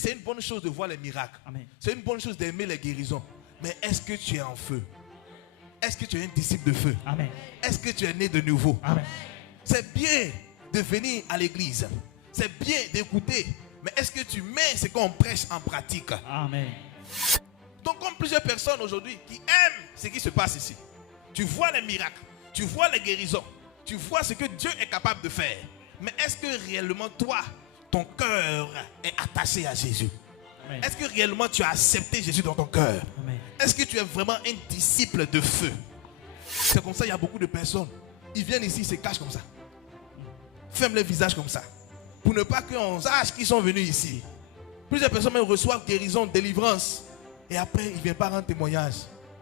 c'est une bonne chose de voir les miracles. Amen. C'est une bonne chose d'aimer les guérisons. Mais est-ce que tu es en feu? Est-ce que tu es un disciple de feu? Amen. Est-ce que tu es né de nouveau? Amen. C'est bien de venir à l'église. C'est bien d'écouter. Mais est-ce que tu mets ce qu'on prêche en pratique? Amen. Donc comme plusieurs personnes aujourd'hui qui aiment ce qui se passe ici. Tu vois les miracles. Tu vois les guérisons. Tu vois ce que Dieu est capable de faire. Mais est-ce que réellement toi, ton cœur est attaché à Jésus? Amen. Est-ce que réellement tu as accepté Jésus dans ton cœur? Amen. Est-ce que tu es vraiment un disciple de feu? C'est comme ça, il y a beaucoup de personnes. Ils viennent ici, ils se cachent comme ça. Ferment le visage comme ça. Pour ne pas qu'on sache qu'ils sont venus ici. Plusieurs personnes même reçoivent guérison, délivrance. Et après, ils ne viennent pas rendre témoignage.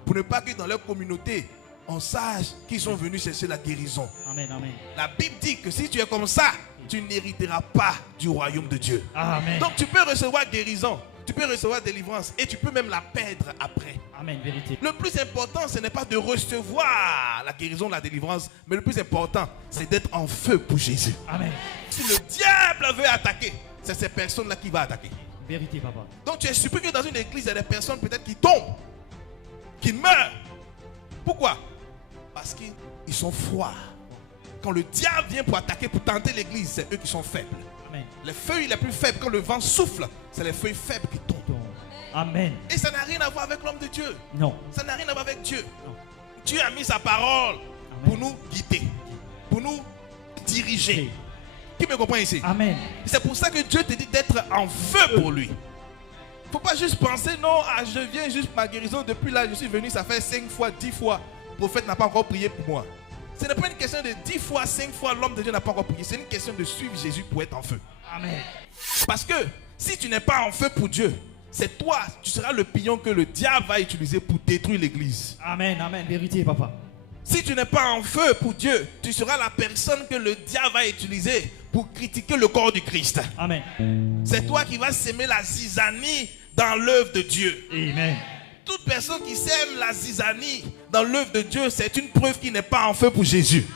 Pour ne pas que dans leur communauté, on sache qu'ils sont venus chercher la guérison. Amen. Amen. La Bible dit que si tu es comme ça, tu n'hériteras pas du royaume de Dieu. Amen. Donc tu peux recevoir guérison, tu peux recevoir délivrance et tu peux même la perdre après. Amen. Vérité. Le plus important, ce n'est pas de recevoir la guérison, la délivrance, mais le plus important, c'est d'être en feu pour Jésus. Amen. Si le diable veut attaquer, c'est ces personnes-là qui va attaquer. Vérité, papa. Donc tu es surpris que dans une église, il y a des personnes peut-être qui tombent, qui meurent. Pourquoi? Parce qu'ils sont froids. Quand le diable vient pour attaquer, pour tenter l'église, c'est eux qui sont faibles. Amen. Les feuilles les plus faibles, quand le vent souffle, c'est les feuilles faibles qui tombent. Amen. Et ça n'a rien à voir avec l'homme de Dieu. Non. Ça n'a rien à voir avec Dieu. Non. Dieu a mis sa parole pour nous guider, pour nous diriger. Qui me comprend ici? Amen. C'est pour ça que Dieu te dit d'être en feu pour lui. Il ne faut pas juste penser, non, je viens juste ma guérison. Depuis là, je suis venu, ça fait 5 fois, 10 fois. Le prophète n'a pas encore prié pour moi. Ce n'est pas une question de 10 fois, 5 fois, l'homme de Dieu n'a pas encore prié. C'est une question de suivre Jésus pour être en feu. Amen. Parce que si tu n'es pas en feu pour Dieu, c'est toi, tu seras le pion que le diable va utiliser pour détruire l'église. Amen. Amen. Vérité, papa. Si tu n'es pas en feu pour Dieu, tu seras la personne que le diable va utiliser pour critiquer le corps du Christ. Amen. C'est toi qui vas s'aimer la zizanie dans l'œuvre de Dieu. Amen. Toute personne qui sème la zizanie dans l'œuvre de Dieu, c'est une preuve qu'il n'est pas en feu pour Jésus.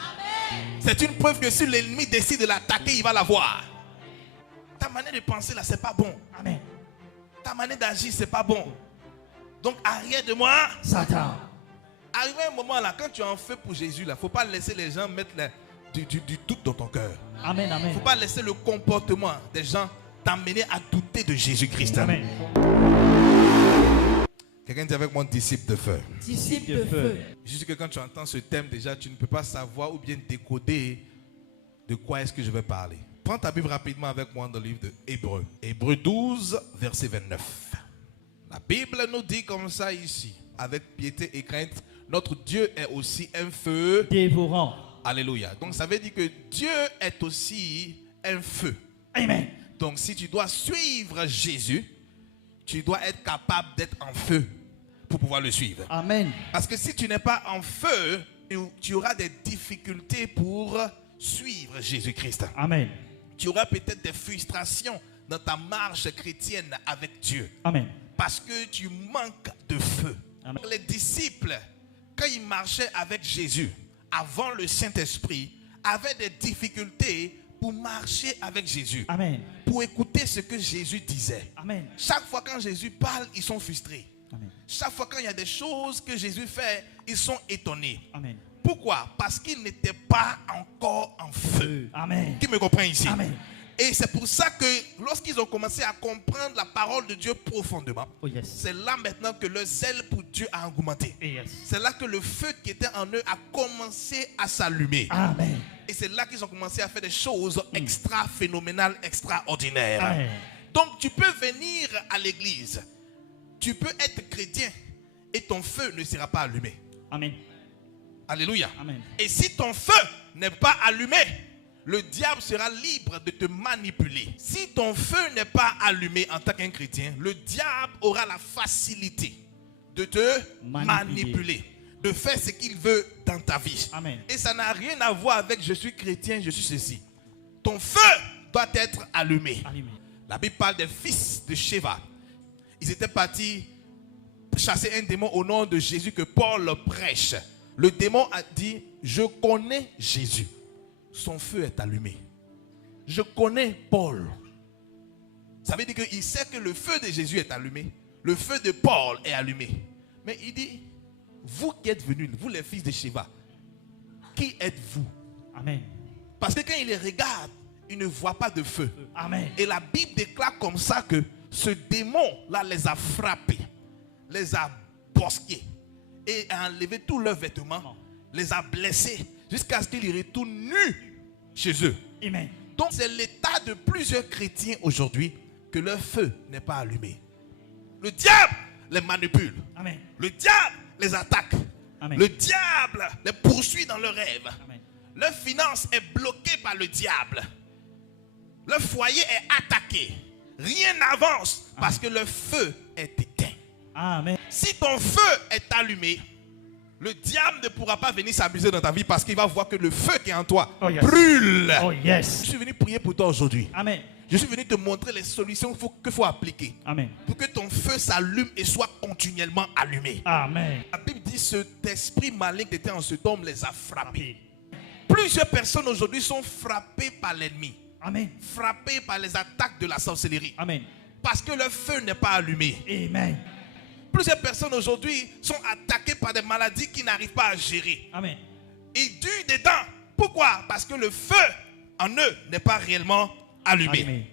C'est une preuve que si l'ennemi décide de l'attaquer, il va l'avoir. Ta manière de penser là, c'est pas bon. Amen. Ta manière d'agir, c'est pas bon. Donc arrière de moi. Satan. Arrivé un moment là, quand tu es en feu pour Jésus, il ne faut pas laisser les gens mettre du doute dans ton cœur. Amen. Il ne Amen. faut pas laisser le comportement des gens t'amener à douter de Jésus-Christ. Amen. Quelqu'un dit avec moi, disciple de feu. Disciple de feu. Juste que quand tu entends ce thème déjà, tu ne peux pas savoir ou bien décoder de quoi est-ce que je vais parler. Prends ta Bible rapidement avec moi dans le livre de Hébreux. Hébreux 12, verset 29. La Bible nous dit comme ça ici, avec piété et crainte, notre Dieu est aussi un feu dévorant. Alléluia. Donc ça veut dire que Dieu est aussi un feu. Amen. Donc si tu dois suivre Jésus, tu dois être capable d'être en feu pour pouvoir le suivre. Amen. Parce que si tu n'es pas en feu, tu auras des difficultés pour suivre Jésus-Christ. Amen. Tu auras peut-être des frustrations dans ta marche chrétienne avec Dieu. Amen. Parce que tu manques de feu. Amen. Les disciples, quand ils marchaient avec Jésus, avant le Saint-Esprit, avaient des difficultés pour marcher avec Jésus. Amen. Pour écouter ce que Jésus disait. Amen. Chaque fois quand Jésus parle, ils sont frustrés. Amen. Chaque fois quand il y a des choses que Jésus fait, ils sont étonnés. Amen. Pourquoi? Parce qu'ils n'étaient pas encore en feu. Amen. Qui me comprend ici? Amen. Et c'est pour ça que lorsqu'ils ont commencé à comprendre la parole de Dieu profondément, Oh yes. c'est là maintenant que le zèle pour Dieu a augmenté. Yes. C'est là que le feu qui était en eux a commencé à s'allumer. Amen. Et c'est là qu'ils ont commencé à faire des choses extra phénoménales, extraordinaires. Amen. Donc tu peux venir à l'église, tu peux être chrétien et ton feu ne sera pas allumé. Amen. Alléluia. Amen. Et si ton feu n'est pas allumé, le diable sera libre de te manipuler. Si ton feu n'est pas allumé en tant qu'un chrétien, le diable aura la facilité de te manipuler, de faire ce qu'il veut dans ta vie. Amen. Et ça n'a rien à voir avec je suis chrétien, je suis ceci. Ton feu doit être allumé. Allumé. La Bible parle des fils de Sheva. Ils étaient partis chasser un démon au nom de Jésus que Paul prêche. Le démon a dit, je connais Jésus. Son feu est allumé. Je connais Paul. Ça veut dire qu'il sait que le feu de Jésus est allumé. Le feu de Paul est allumé. Mais il dit, vous qui êtes venus, vous les fils de Sheva, qui êtes-vous? Amen. Parce que quand il les regarde, il ne voit pas de feu. Amen. Et la Bible déclare comme ça que ce démon-là les a frappés, les a bosqués et a enlevé tous leurs vêtements, les a blessés jusqu'à ce qu'ils retournent nus chez eux. Amen. Donc c'est l'état de plusieurs chrétiens aujourd'hui que leur feu n'est pas allumé. Le diable les manipule. Amen. Le diable les attaque. Amen. Le diable les poursuit dans leurs rêves. Amen. Leur finance est bloquée par le diable. Leur foyer est attaqué. Rien n'avance parce que le feu est éteint. Amen. Si ton feu est allumé, le diable ne pourra pas venir s'amuser dans ta vie parce qu'il va voir que le feu qui est en toi brûle. Oh yes. Je suis venu prier pour toi aujourd'hui. Amen. Je suis venu te montrer les solutions qu'il faut appliquer. Amen. Pour que ton feu s'allume et soit continuellement allumé. Amen. La Bible dit cet esprit malign qui était en cet homme les a frappés. Plusieurs personnes aujourd'hui sont frappées par l'ennemi. Amen. Frappées par les attaques de la sorcellerie. Amen. Parce que le feu n'est pas allumé. Amen. Plusieurs personnes aujourd'hui sont attaquées par des maladies qu'ils n'arrivent pas à gérer. Amen. Ils durent dedans. Pourquoi? Parce que le feu en eux n'est pas réellement allumé. Amen.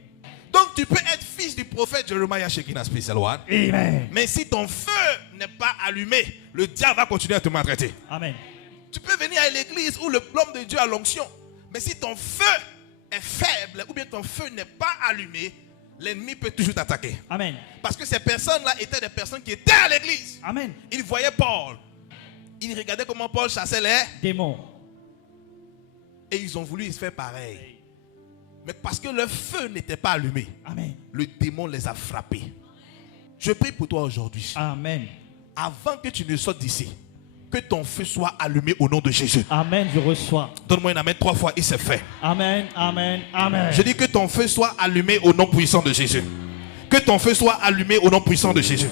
Donc tu peux être fils du prophète Jeremiah Shekinah Special One. Amen. Mais si ton feu n'est pas allumé, le diable va continuer à te maltraiter. Amen. Tu peux venir à l'église où l'homme de Dieu a l'onction. Mais si ton feu est faible ou bien ton feu n'est pas allumé, l'ennemi peut toujours t'attaquer. Amen. Parce que ces personnes-là étaient des personnes qui étaient à l'église. Amen. Ils voyaient Paul. Ils regardaient comment Paul chassait les démons. Et ils ont voulu y faire pareil. Mais parce que le feu n'était pas allumé, Amen. le démon les a frappés. Je prie pour toi aujourd'hui. Amen. Avant que tu ne sortes d'ici, que ton feu soit allumé au nom de Jésus. Amen. Je reçois. Donne-moi un amen 3 fois et c'est fait. Amen. Amen. Amen. Je dis que ton feu soit allumé au nom puissant de Jésus. Que ton feu soit allumé au nom puissant de Jésus.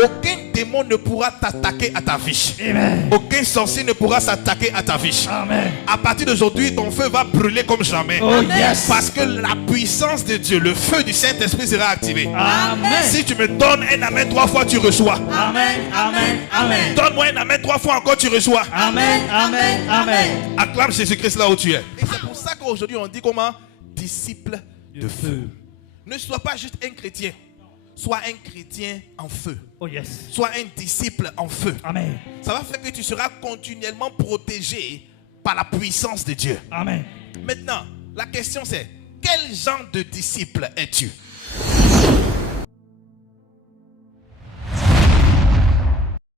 Aucun démon ne pourra t'attaquer à ta vie. Amen. Aucun sorcier ne pourra s'attaquer à ta vie. Amen. À partir d'aujourd'hui, ton feu va brûler comme jamais. Oh yes. Parce que la puissance de Dieu, le feu du Saint-Esprit sera activé. Amen. Si tu me donnes un amen 3 fois, tu reçois. Amen. Amen. Amen. Donne-moi un amen 3 fois encore, tu reçois. Amen. Amen. Amen. Acclame Jésus-Christ là où tu es. Et c'est pour ça qu'aujourd'hui on dit comment? Disciple de feu. Ne sois pas juste un chrétien. Sois un chrétien en feu. Oh yes. Sois un disciple en feu. Amen. Ça va faire que tu seras continuellement protégé par la puissance de Dieu. Amen. Maintenant, la question c'est, quel genre de disciple es-tu?